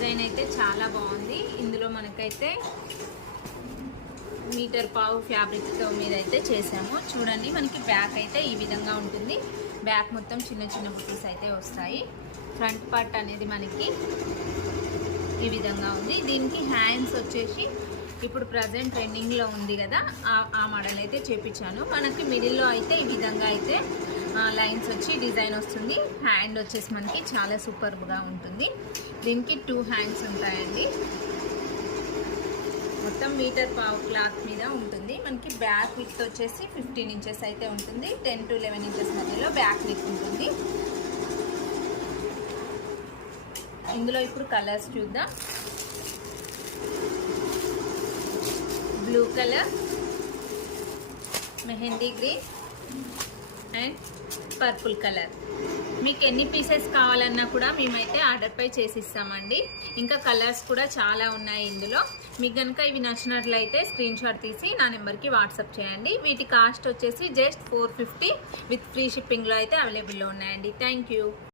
Design అయితే చాలా బాగుంది. ఇందులో మనకైతే 1.5 మీటర్ ఫ్యాబ్రిక్ మీద అయితే చేసాము. చూడండి, మనకి బ్యాక్ అయితే ఈ విధంగా ఉంటుంది. బ్యాక్ మొత్తం చిన్న చిన్న బుటీస్ అయితే వస్తాయి. ఫ్రంట్ పార్ట్ అనేది మనకి ఈ విధంగా ఉంది. దీనికి హ్యాండ్స్ వచ్చేసి ఇప్పుడు ప్రజెంట్ ట్రెండింగ్లో ఉంది కదా, ఆ మోడల్ అయితే చేపించాను. మనకి మిడిల్లో అయితే ఈ విధంగా అయితే లైన్స్ వచ్చి డిజైన్ వస్తుంది. హ్యాండ్ వచ్చేసి మనకి చాలా సూపర్గా ఉంటుంది. దీనికి 2 హ్యాండ్స్ ఉంటాయండి. మొత్తం 1.5 మీటర్ క్లాత్ మీద ఉంటుంది. మనకి బ్యాక్ విడ్త్ వచ్చేసి 15 ఇంచెస్ అయితే ఉంటుంది. 10 to 11 ఇంచెస్ మధ్యలో బ్యాక్ విడ్త్ ఉంటుంది. ఇందులో ఇప్పుడు కలర్స్ చూద్దాం. Blue colour, mehndi green and purple colour. మీకు ఎన్ని పీసెస్ కావాలన్నా కూడా మేమైతే ఆర్డర్పై చేసిస్తామండి. ఇంకా కలర్స్ కూడా చాలా ఉన్నాయి ఇందులో. మీకు కనుక ఇవి నచ్చినట్లయితే స్క్రీన్ షాట్ తీసి నా నెంబర్కి వాట్సాప్ చేయండి. వీటి కాస్ట్ వచ్చేసి జస్ట్ 450 విత్ ఫ్రీ షిప్పింగ్లో అయితే అవైలబుల్లో ఉన్నాయండి. Thank you.